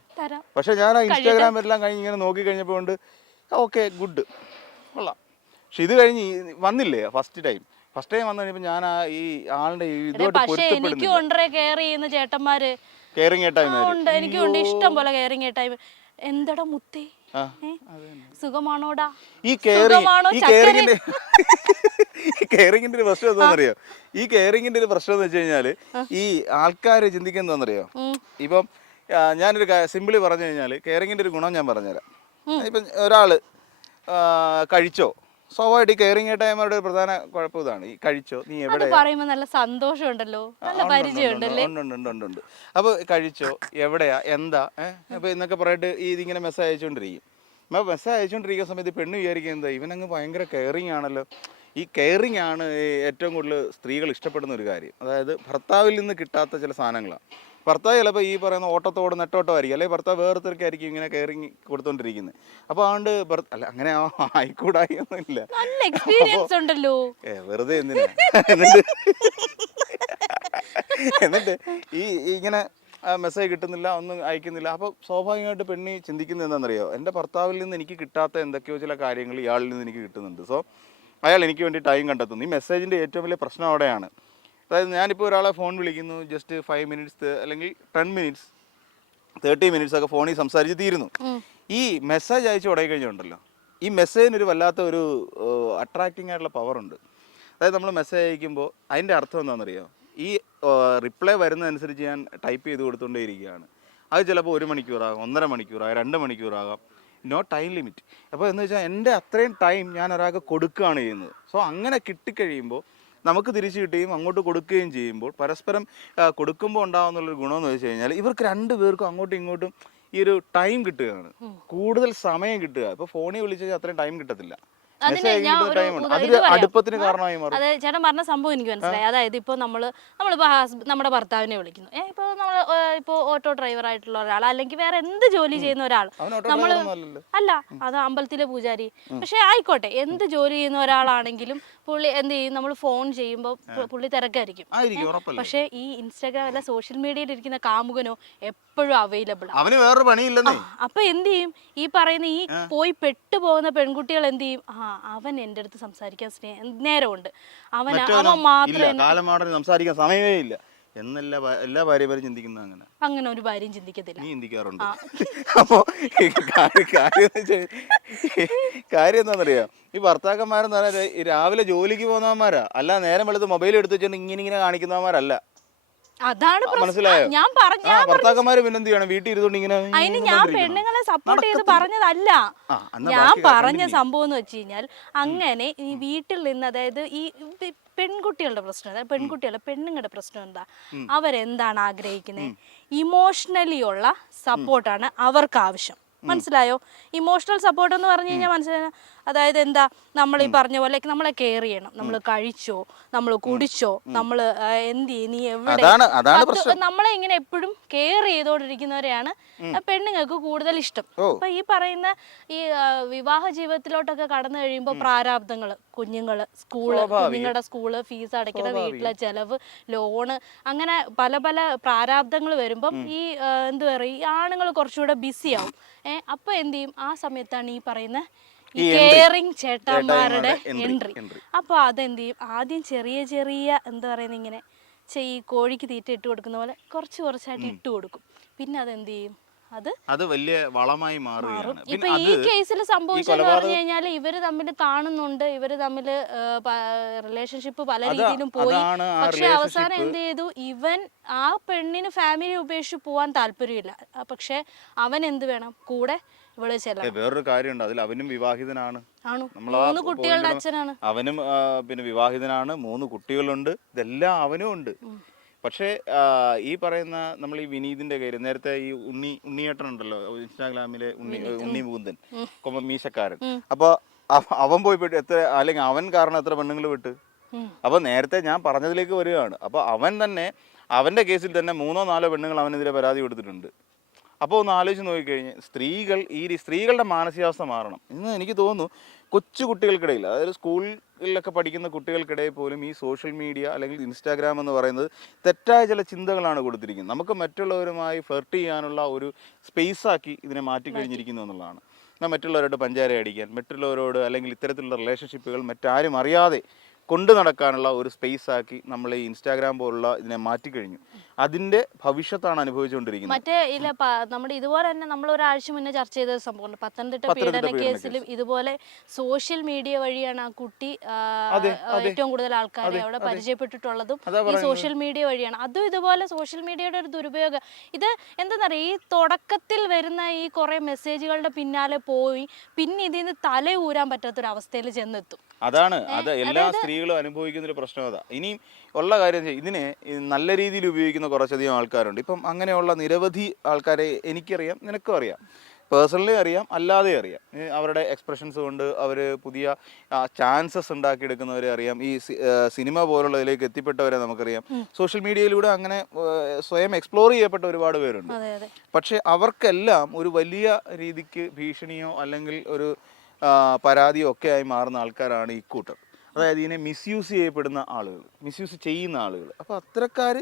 പക്ഷെ ഞാൻ ആ ഇൻസ്റ്റാഗ്രാം എല്ലാം കഴിഞ്ഞ് ഇങ്ങനെ നോക്കി കഴിഞ്ഞപ്പോൾ കൊണ്ട് ഓക്കെ ഗുഡ് കൊള്ളാം. പക്ഷെ ഇത് കഴിഞ്ഞ് വന്നില്ലേ ഫസ്റ്റ് ടൈം ഫസ്റ്റ് ടൈം വന്നു കഴിഞ്ഞപ്പോൾ ഞാൻ ആ ഈ ആളുടെ പക്ഷെ എനിക്കും കെയർ ചെയ്യുന്ന ചേട്ടന്മാര് കെയറിങ് ഉണ്ട്. ഇഷ്ടം പോലെ കെയറിങ് എന്തടാ മുത്തേ? സുഖമാണോടാ? ഈ കെയറിങ് ഈ? കെയറിങ്ങിന്റെ കെയറിങ്ങിന്റെ ഒരു പ്രശ്നം എന്താണെന്നറിയോ? ഈ കെയറിങ്ങിന്റെ ഒരു പ്രശ്നം എന്ന് വെച്ച് കഴിഞ്ഞാൽ ഈ ആൾക്കാർ ചിന്തിക്കുന്നതെന്നറിയോ. ഇപ്പം ഞാനൊരു സിമ്പിളി പറഞ്ഞു കഴിഞ്ഞാൽ കെയറിങ്ങിന്റെ ഒരു ഗുണം ഞാൻ പറഞ്ഞുതരാം. ഇപ്പം ഒരാൾ കഴിച്ചോ? സ്വാഭാവികമായിട്ട് ഈ ആയിട്ട് ഒരു പ്രധാന കുഴപ്പം ഇതാണ്. ഈ കഴിച്ചോ? നീ എവിടെ പറയുമ്പോ നല്ല സന്തോഷമുണ്ടല്ലോ. നല്ല ഉണ്ട് അപ്പോൾ കഴിച്ചോ? എവിടെയാ? എന്താ? ഏഹ് അപ്പോൾ എന്നൊക്കെ പറഞ്ഞിട്ട് ഈ ഇതിങ്ങനെ മെസ്സേജ് അയച്ചുകൊണ്ടിരിക്കും അപ്പോൾ മെസ്സേജ് അയച്ചുകൊണ്ടിരിക്കുന്ന സമയത്ത് പെണ്ണ് വിചാരിക്കുന്നത് ഇവനങ്ങ് ഭയങ്കര കെയറിങ് ആണല്ലോ ഈ കെയറിങ് ആണ് ഏറ്റവും കൂടുതൽ സ്ത്രീകൾ ഇഷ്ടപ്പെടുന്ന ഒരു കാര്യം. അതായത് ഭർത്താവിൽ നിന്ന് കിട്ടാത്ത ചില സാധനങ്ങളാണ്. ഭർത്താവ് ചിലപ്പോൾ ഈ പറയുന്ന ഓട്ടത്തോട് നെട്ടോട്ടം ആയിരിക്കും അല്ലെങ്കിൽ ഭർത്താവ് വേറൊരുത്തർക്കായിരിക്കും ഇങ്ങനെ കെയറിങ് കൊടുത്തോണ്ടിരിക്കുന്നത് അപ്പോൾ അതുകൊണ്ട് ഭർത്താ അല്ല അങ്ങനെ ആയിക്കൂടായി ഒന്നുമില്ല. നല്ല എക്സ്പീരിയൻസ് ഉണ്ടല്ലോ. വെറുതെ എന്തിനാ? എന്നിട്ട് ഈ ഇങ്ങനെ മെസ്സേജ് കിട്ടുന്നില്ല ഒന്നും അയക്കുന്നില്ല. അപ്പോൾ സ്വാഭാവികമായിട്ട് പെണ്ണി ചിന്തിക്കുന്നത് എന്താണെന്നറിയോ? എന്റെ ഭർത്താവിൽ നിന്ന് എനിക്ക് കിട്ടാത്ത എന്തൊക്കെയോ ചില കാര്യങ്ങൾ ഇയാളിൽ നിന്ന് എനിക്ക് കിട്ടുന്നുണ്ട്. സോ അയാൾ എനിക്ക് വേണ്ടി ടൈം കണ്ടെത്തുന്നു. ഈ മെസ്സേജിന്റെ ഏറ്റവും വലിയ പ്രശ്നം അവിടെയാണ്. അതായത് ഞാനിപ്പോൾ ഒരാളെ ഫോൺ വിളിക്കുന്നു ജസ്റ്റ് ഫൈവ് മിനിറ്റ്സ് അല്ലെങ്കിൽ ടെൻ മിനിറ്റ്സ് തേർട്ടി മിനിറ്റ്സ് ഒക്കെ ഫോണിൽ സംസാരിച്ച് തീരുന്നു. ഈ മെസ്സേജ് അയച്ചു തുടങ്ങി കഴിഞ്ഞുണ്ടല്ലോ ഈ മെസ്സേജിന് ഒരു വല്ലാത്ത ഒരു അട്രാക്റ്റിംഗ് ആയിട്ടുള്ള പവർ ഉണ്ട്. അതായത് നമ്മൾ മെസ്സേജ് അയക്കുമ്പോൾ അതിന്റെ അർത്ഥം എന്താണെന്നറിയോ? ഈ റിപ്ലൈ വരുന്നതനുസരിച്ച് ഞാൻ ടൈപ്പ് ചെയ്ത് കൊടുത്തുകൊണ്ടേ ഇരിക്കുകയാണ് അത് ചിലപ്പോൾ ഒരു മണിക്കൂറാകാം ഒന്നര മണിക്കൂറാകാം രണ്ട് മണിക്കൂറാകാം. നോ ടൈം ലിമിറ്റ് അപ്പോൾ എന്ന് വെച്ചാൽ എന്റെ അത്രയും ടൈം ഞാൻ ഒരാൾക്ക് കൊടുക്കുകയാണ് ചെയ്യുന്നത്. സോ അങ്ങനെ കിട്ടിക്കഴിയുമ്പോൾ നമുക്ക് തിരിച്ചു കിട്ടുകയും അങ്ങോട്ട് കൊടുക്കുകയും ചെയ്യുമ്പോൾ പരസ്പരം കൊടുക്കുമ്പോൾ ഉണ്ടാകുന്നുള്ളൊരു ഗുണമെന്ന് വെച്ച് കഴിഞ്ഞാൽ ഇവർക്ക് രണ്ട് പേർക്കും അങ്ങോട്ടും ഇങ്ങോട്ടും ഈ ഒരു ടൈം കിട്ടുകയാണ്. കൂടുതൽ സമയം കിട്ടുക. ഇപ്പോൾ ഫോണിൽ വിളിച്ചാൽ അത്രയും ടൈം കിട്ടത്തില്ല. അതിന് ഞാൻ ഒരു. അടുപ്പത്തിന് കാരണമായി മാറും. അതെ ചേട്ടൻ പറഞ്ഞ സംഭവം എനിക്ക് മനസ്സിലായി. അതായത് ഇപ്പോൾ നമ്മൾ നമ്മളിപ്പോൾ ഹസ്ബൻഡ് നമ്മുടെ ഭർത്താവിനെ വിളിക്കുന്നു. ഏ ഇപ്പോൾ നമ്മൾ ഇപ്പോൾ ഓട്ടോ ഡ്രൈവർ ആയിട്ടുള്ള ഒരാൾ അല്ലെങ്കിൽ വേറെ എന്ത് ജോലി ചെയ്യുന്ന ഒരാൾ നമ്മൾ അല്ല അത് അമ്പലത്തിലെ പൂജാരി. പക്ഷെ ആയിക്കോട്ടെ എന്ത് ജോലി ചെയ്യുന്ന ഒരാളാണെങ്കിലും പുള്ളി എന്ത് ചെയ്യും? നമ്മൾ ഫോൺ ചെയ്യുമ്പോൾ പുള്ളി തിരക്കായിരിക്കും. പക്ഷേ പക്ഷെ ഈ ഇൻസ്റ്റാഗ്രാം അല്ല സോഷ്യൽ മീഡിയയിൽ ഇരിക്കുന്ന കാമുകനോ എപ്പോഴും അവൈലബിൾ അവന് വേറൊരു പണിയില്ലെന്നേ. അപ്പൊ എന്ത് ചെയ്യും? ഈ പറയുന്ന ഈ പോയി പെട്ടുപോകുന്ന പെൺകുട്ടികൾ എന്ത് ചെയ്യും? ആ അവൻ എന്റെ അടുത്ത് സംസാരിക്കാൻ സ്നേഹ നേരമുണ്ട്. അവൻ? അവൻ മാത്രം എന്നെ- സംസാരിക്കാൻ സമയമേ ഇല്ല. എന്നെല്ലാ എല്ലാ ഭാര്യമാരും ചിന്തിക്കുന്നത് അങ്ങനെ. അങ്ങനെ ഒരു ഭാര്യയും ചിന്തിക്കത്തില്ല. നീ ചിന്തിക്കാറുണ്ട്. അപ്പോ കാര്യം കാര്യം എന്താണെന്നറിയോ? ഈ ഭർത്താക്കന്മാരെന്ന് പറഞ്ഞാൽ രാവിലെ ജോലിക്ക് പോകുന്നവന്മാരാ. അല്ല നേരം വെളുത്ത് മൊബൈൽ എടുത്ത് വെച്ചിട്ട് ഇങ്ങനെ ഇങ്ങനെ കാണിക്കുന്നവന്മാരല്ല. അതാണ് മനസ്സിലായോ? ഞാൻ പറഞ്ഞു ഭർത്താക്കന്മാര് ചെയ്യണം വീട്ടിൽ ഇങ്ങനെ അതിന് ഞാൻ. പെണ്ണുങ്ങളെ സപ്പോർട്ട് ചെയ്ത് പറഞ്ഞതല്ല. ഞാൻ പറഞ്ഞ. സംഭവം എന്ന് വെച്ച് കഴിഞ്ഞാൽ അങ്ങനെ ഈ വീട്ടിൽ നിന്ന് അതായത് ഈ ഈ പെൺകുട്ടികളുടെ പ്രശ്നം അതായത് പെൺകുട്ടികളുടെ പെണ്ണുങ്ങളുടെ പ്രശ്നം എന്താ? അവരെന്താണ് ആഗ്രഹിക്കുന്നത് ഇമോഷണലി ഉള്ള സപ്പോർട്ടാണ് അവർക്ക് ആവശ്യം മനസ്സിലായോ? ഇമോഷണൽ സപ്പോർട്ട് എന്ന് പറഞ്ഞു കഴിഞ്ഞാൽ മനസ്സിലായ അതായത് എന്താ? നമ്മൾ ഈ പറഞ്ഞ പോലെ നമ്മളെ കെയർ ചെയ്യണം. നമ്മൾ കഴിച്ചോ? നമ്മൾ കുടിച്ചോ? നമ്മൾ എന്ത് ചെയ്യും? നീ എവിടെ? നമ്മളെ ഇങ്ങനെ എപ്പോഴും കെയർ ചെയ്തോണ്ടിരിക്കുന്നവരെയാണ് പെണ്ണുങ്ങൾക്ക് കൂടുതൽ ഇഷ്ടം. അപ്പൊ ഈ പറയുന്ന ഈ വിവാഹ ജീവിതത്തിലോട്ടൊക്കെ കടന്നു കഴിയുമ്പോൾ പ്രാരാബ്ദങ്ങൾ കുഞ്ഞുങ്ങൾ സ്കൂൾ. കുഞ്ഞുങ്ങളുടെ സ്കൂൾ ഫീസ് അടയ്ക്കുന്ന വീട്ടിലെ ചെലവ് ലോണ് അങ്ങനെ പല പല പ്രാരാബ്ദങ്ങൾ വരുമ്പം ഈ എന്ത് പറയുക ഈ ആണുങ്ങൾ കുറച്ചുകൂടെ ബിസിയാവും. ഏഹ് അപ്പൊ എന്ത് ചെയ്യും? ആ സമയത്താണ് ഈ പറയുന്ന ഈ. കെയറിങ് ചേട്ടന്മാരുടെ എൻട്രി അപ്പോൾ അപ്പൊ അതെന്ത് ചെയ്യും? ആദ്യം ചെറിയ ചെറിയ എന്താ പറയുന്നത് ഇങ്ങനെ ചെയ് കോഴിക്ക് തീറ്റ ഇട്ട് കൊടുക്കുന്ന പോലെ കുറച്ച് കുറച്ചായിട്ട് ഇട്ട് കൊടുക്കും. പിന്നെ അതെന്ത് ചെയ്യും? അത് അത് വലിയ വളമായി മാറും. മാറുകയാണ് ഇപ്പൊ ഈ കേസിൽ സംഭവിച്ചെന്ന് പറഞ്ഞു കഴിഞ്ഞാൽ ഇവർ തമ്മിൽ കാണുന്നുണ്ട്. ഇവർ തമ്മിൽ റിലേഷൻഷിപ്പ് പല രീതിയിലും പോയി. പക്ഷെ അവസാനം എന്ത് ചെയ്തു? ഇവൻ ആ പെണ്ണിന് ഫാമിലി ഉപേക്ഷിച്ച് പോവാൻ താല്പര്യമില്ല. പക്ഷെ അവൻ എന്ത് വേണം? കൂടെ ഇവൾ ചെല്ലണം വേറൊരു കാര്യമുണ്ട്. അതിൽ അവനും വിവാഹിതനാണ്. മൂന്ന് കുട്ടികളുടെ അച്ഛനാണ്. അവനും പിന്നെ വിവാഹിതനാണ്. മൂന്ന് കുട്ടികളുണ്ട്. ഇതെല്ലാം അവനും ഉണ്ട്. പക്ഷേ ഈ പറയുന്ന നമ്മൾ ഈ വിനീതിന്റെ കാര്യം നേരത്തെ ഈ ഉണ്ണി ഉണ്ണിയേട്ടൻ ഉണ്ടല്ലോ ഇൻസ്റ്റാഗ്രാമിലെ ഉണ്ണി ഉണ്ണി മുകുന്ദൻ കൊമ്പ മീശക്കാരൻ. അപ്പൊ അവൻ പോയി പെട്ടു എത്ര അല്ലെങ്കിൽ അവൻ കാരണം എത്ര പെണ്ണുങ്ങൾ വിട്ട്. അപ്പൊ നേരത്തെ ഞാൻ പറഞ്ഞതിലേക്ക് വരികയാണ്. അപ്പൊ അവൻ തന്നെ അവന്റെ കേസിൽ തന്നെ മൂന്നോ നാലോ പെണ്ണുങ്ങൾ അവനെതിരെ പരാതി കൊടുത്തിട്ടുണ്ട്. അപ്പോൾ ഒന്ന് ആലോചിച്ച് നോക്കിക്കഴിഞ്ഞ് സ്ത്രീകൾ ഈ സ്ത്രീകളുടെ മാനസികാവസ്ഥ മാറണം. ഇന്ന് എനിക്ക് തോന്നുന്നു കൊച്ചു കുട്ടികൾക്കിടയിൽ അതായത് സ്കൂളിലൊക്കെ പഠിക്കുന്ന കുട്ടികൾക്കിടയിൽ പോലും ഈ സോഷ്യൽ മീഡിയ അല്ലെങ്കിൽ ഇൻസ്റ്റാഗ്രാം എന്ന് പറയുന്നത് തെറ്റായ ചില ചിന്തകളാണ് കൊടുത്തിരിക്കുന്നത്. നമുക്ക് മറ്റുള്ളവരുമായി ഫ്ലർട്ട് ചെയ്യാനുള്ള ഒരു സ്പേസ് ആക്കി ഇതിനെ മാറ്റി കഴിഞ്ഞിരിക്കുന്നു എന്നുള്ളതാണ്. എന്നാൽ മറ്റുള്ളവരോട് പഞ്ചാര അടിക്കാൻ മറ്റുള്ളവരോട് അല്ലെങ്കിൽ ഇത്തരത്തിലുള്ള റിലേഷൻഷിപ്പുകൾ മറ്റാരും അറിയാതെ കൊണ്ടു നടക്കാനുള്ള ഒരു സ്പേസ് ആക്കി നമ്മൾ ഈ ഇൻസ്റ്റാഗ്രാം പോലുള്ള ഇതിനെ മാറ്റി കഴിഞ്ഞു അതിന്റെ ഭവിഷ്യത്താണ് അനുഭവിച്ചുകൊണ്ടിരിക്കുന്നത്. മറ്റേ ഇല്ല നമ്മുടെ ഇതുപോലെ തന്നെ നമ്മൾ ഒരാഴ്ച മുന്നേ ചർച്ച ചെയ്ത സംഭവം പത്തനംതിട്ട പീഡന കേസിലും ഇതുപോലെ സോഷ്യൽ മീഡിയ വഴിയാണ് ആ കുട്ടി ഏറ്റവും കൂടുതൽ ആൾക്കാരെ അവിടെ പരിചയപ്പെട്ടിട്ടുള്ളതും ഈ സോഷ്യൽ മീഡിയ വഴിയാണ്. അതും ഇതുപോലെ സോഷ്യൽ മീഡിയയുടെ ഒരു ദുരുപയോഗം ഇത് എന്താണെന്നറിയാം ഈ തുടക്കത്തിൽ വരുന്ന ഈ കുറെ മെസ്സേജുകളുടെ പിന്നാലെ പോയി പിന്നെ ഇതിൽ നിന്ന് തല ഊരാൻ പറ്റാത്തൊരവസ്ഥയിൽ ചെന്നെത്തും. അതാണ്. അത് എല്ലാ സ്ത്രീകളും അനുഭവിക്കുന്ന ഒരു പ്രശ്നം അതാ. ഇനിയും ഉള്ള കാര്യം ഇതിനെ നല്ല രീതിയിൽ ഉപയോഗിക്കുന്ന കുറച്ചധികം ആൾക്കാരുണ്ട്. ഇപ്പം അങ്ങനെയുള്ള നിരവധി ആൾക്കാരെ എനിക്കറിയാം നിനക്കും അറിയാം. പേഴ്സണലി അറിയാം അല്ലാതെ അറിയാം. അവരുടെ എക്സ്പ്രഷൻസ് കൊണ്ട് അവർ പുതിയ ചാൻസസ് ഉണ്ടാക്കിയെടുക്കുന്നവരെ അറിയാം. ഈ സിനിമ പോലുള്ളതിലേക്ക് എത്തിപ്പെട്ടവരെ നമുക്കറിയാം. സോഷ്യൽ മീഡിയയിലൂടെ അങ്ങനെ സ്വയം എക്സ്പ്ലോർ ചെയ്യപ്പെട്ട ഒരുപാട് പേരുണ്ട്. പക്ഷെ അവർക്കെല്ലാം ഒരു വലിയ രീതിക്ക് ഭീഷണിയോ അല്ലെങ്കിൽ ഒരു പരാതിയോ ഒക്കെ ആയി മാറുന്ന ആൾക്കാരാണ് ഈ കൂട്ടർ. അതായത് ഇതിനെ മിസ്യൂസ് ചെയ്യപ്പെടുന്ന ആളുകൾ മിസ്യൂസ് ചെയ്യുന്ന ആളുകൾ. അപ്പോൾ അത്തരക്കാർ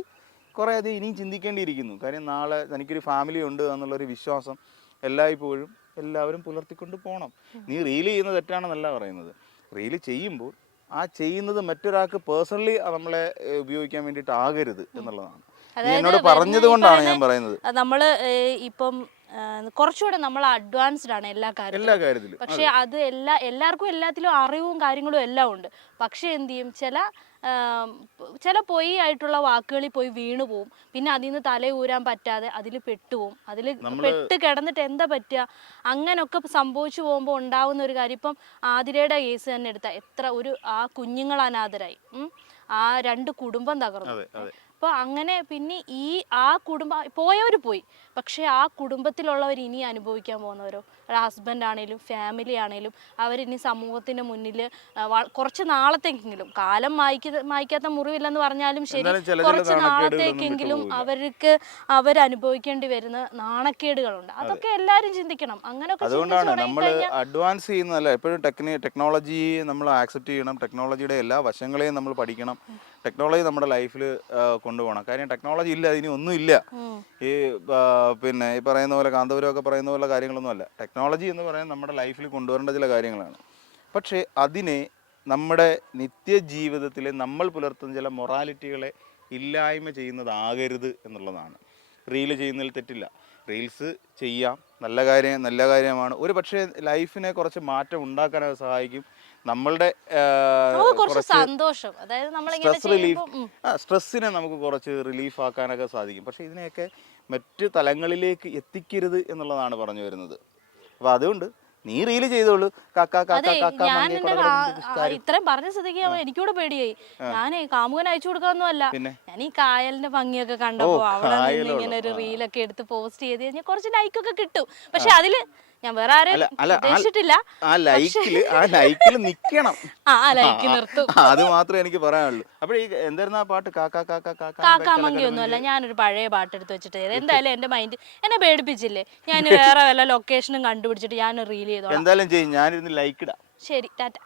കുറേ അധികം ഇനിയും ചിന്തിക്കേണ്ടിയിരിക്കുന്നു. കാര്യം നാളെ തനിക്കൊരു ഫാമിലി ഉണ്ട് എന്നുള്ളൊരു വിശ്വാസം എല്ലായ്പ്പോഴും എല്ലാവരും പുലർത്തിക്കൊണ്ട് പോകണം നീ റീൽ ചെയ്യുന്ന തെറ്റാണെന്നല്ല പറയുന്നത്. റീൽ ചെയ്യുമ്പോൾ ആ ചെയ്യുന്നത് മറ്റൊരാൾക്ക് പേഴ്സണലി നമ്മളെ ഉപയോഗിക്കാൻ വേണ്ടിയിട്ട് ആകരുത് എന്നുള്ളതാണ്. എന്നോട് പറഞ്ഞത് കൊണ്ടാണ് ഞാൻ പറയുന്നത്. നമ്മൾ നമ്മൾ ഇപ്പം കുറച്ചുകൂടെ നമ്മൾ അഡ്വാൻസ്ഡ് ആണ് എല്ലാ കാര്യത്തിലും. പക്ഷെ അത്. എല്ലാ എല്ലാവർക്കും എല്ലാത്തിലും അറിവും കാര്യങ്ങളും എല്ലാം ഉണ്ട്. പക്ഷെ എന്ത് ചെയ്യും? ചില ചില പൊയ് ആയിട്ടുള്ള വാക്കുകളിൽ പോയി വീണു പോവും. പിന്നെ അതിൽ നിന്ന് തല ഊരാൻ പറ്റാതെ അതിൽ പെട്ടുപോകും അതിൽ പെട്ട് കിടന്നിട്ട് എന്താ പറ്റുക? അങ്ങനൊക്കെ സംഭവിച്ചു പോകുമ്പോൾ ഉണ്ടാവുന്ന ഒരു കാര്യം ഇപ്പം ആതിരയുടെ കേസ് തന്നെ എടുത്താൽ എത്ര ഒരു ആ കുഞ്ഞുങ്ങൾ അനാഥരായി. ആ രണ്ട് കുടുംബം തകർന്നു. അപ്പോൾ അങ്ങനെ പിന്നെ ഈ ആ കുടുംബം പോയവർ പോയി. പക്ഷേ ആ കുടുംബത്തിലുള്ളവർ ഇനി അനുഭവിക്കാൻ പോകുന്നവരോ? ഹസ്ബൻഡ് ആണെങ്കിലും ഫാമിലി ആണേലും അവരിനി സമൂഹത്തിന്റെ മുന്നിൽ കുറച്ച് നാളത്തേക്കെങ്കിലും കാലം മായ്ക്ക മായ്ക്കാത്ത മുറിവില്ലെന്ന് പറഞ്ഞാലും ശരി കുറച്ച് നാളത്തേക്കെങ്കിലും അവർക്ക് അവരനുഭവിക്കേണ്ടി വരുന്ന നാണക്കേടുകളുണ്ട്. അതൊക്കെ എല്ലാവരും ചിന്തിക്കണം. അങ്ങനെയൊക്കെ അതുകൊണ്ടാണ് നമ്മൾ അഡ്വാൻസ് ചെയ്യുന്നതല്ല എപ്പോഴും ടെക്നി ടെക്നോളജി നമ്മൾ ആക്സെപ്റ്റ് ചെയ്യണം. ടെക്നോളജിയുടെ എല്ലാ വശങ്ങളെയും നമ്മൾ പഠിക്കണം. ടെക്നോളജി നമ്മുടെ ലൈഫിൽ കൊണ്ടുപോകണം. കാര്യം ടെക്നോളജി ഇല്ല ഇനി ഒന്നും ഇല്ല ഈ പിന്നെ ഈ പറയുന്ന പോലെ കാന്തപുരമൊക്കെ പറയുന്ന പോലെ കാര്യങ്ങളൊന്നും അല്ല ടെക്നോളജി എന്ന് പറയുന്നത് നമ്മുടെ ലൈഫിൽ കൊണ്ടുവരേണ്ട ചില കാര്യങ്ങളാണ്. പക്ഷേ അതിനെ നമ്മുടെ നിത്യജീവിതത്തിൽ നമ്മൾ പുലർത്തുന്ന ചില മൊറാലിറ്റികളെ ഇല്ലായ്മ ചെയ്യുന്നതാകരുത് എന്നുള്ളതാണ്. റീൽ ചെയ്യുന്നതിൽ തെറ്റില്ല. റീൽസ് ചെയ്യാം. നല്ല കാര്യം നല്ല കാര്യമാണ്. ഒരു പക്ഷേ ലൈഫിനെ കുറച്ച് മാറ്റം ഉണ്ടാക്കാൻ അത് സഹായിക്കും. നമ്മളുടെ സന്തോഷം. അതായത് സ്ട്രെസ് റിലീഫ് ആ സ്ട്രെസ്സിനെ നമുക്ക് കുറച്ച് റിലീഫ് ആക്കാനൊക്കെ സാധിക്കും. പക്ഷേ ഇതിനെയൊക്കെ മറ്റ് തലങ്ങളിലേക്ക് എത്തിക്കരുത് എന്നുള്ളതാണ് പറഞ്ഞു വരുന്നത്. അപ്പോൾ അതുകൊണ്ട് നീ റീൽ ചെയ്തോളൂ. ഇത്രയും പറഞ്ഞ സ്ഥിതിക്ക് എനിക്കൂടെ പേടിയായി. ഞാനേ കാമുകൻ അയച്ചു കൊടുക്കാന്നൊന്നും അല്ല ഞാൻ ഈ കായലിന്റെ ഭംഗിയൊക്കെ കണ്ടപ്പോ അവിടെ ഇങ്ങനെ ഒരു. റീലൊക്കെ എടുത്ത് പോസ്റ്റ് ചെയ്ത് കഴിഞ്ഞാൽ കുറച്ച് ലൈക്കൊക്കെ കിട്ടും. പക്ഷെ അതിൽ ഞാൻ വേറെ ആരെയും അല്ല, അല്ല, ആ- ഉദ്ദേശിച്ചിട്ടില്ല. ആ ലൈക്കിൽ ആ ലൈക്കിൽ നിക്കണം. അത് മാത്രമേ എനിക്ക് പറയാനുള്ളൂ. അപ്പോൾ ഈ എന്തായിരുന്നു ആ പാട്ട്? കാക്ക കാക്ക കാക്ക കാക്കാ മങ്കിയൊന്നും അല്ല ഞാനൊരു പഴയ പാട്ട് എടുത്ത് വെച്ചിട്ട് എന്തായാലും എന്റെ മൈൻഡ് എന്നെ പേടിപ്പിച്ചില്ലേ? ഞാൻ വേറെ വല്ല ലൊക്കേഷനും കണ്ടുപിടിച്ചിട്ട് ഞാൻ റീൽ ചെയ്തോളാം. എന്തായാലും ചെയ്യും ഞാനിരുന്ന് ലൈക്ക് ഇടാം ശരി ടാറ്റ.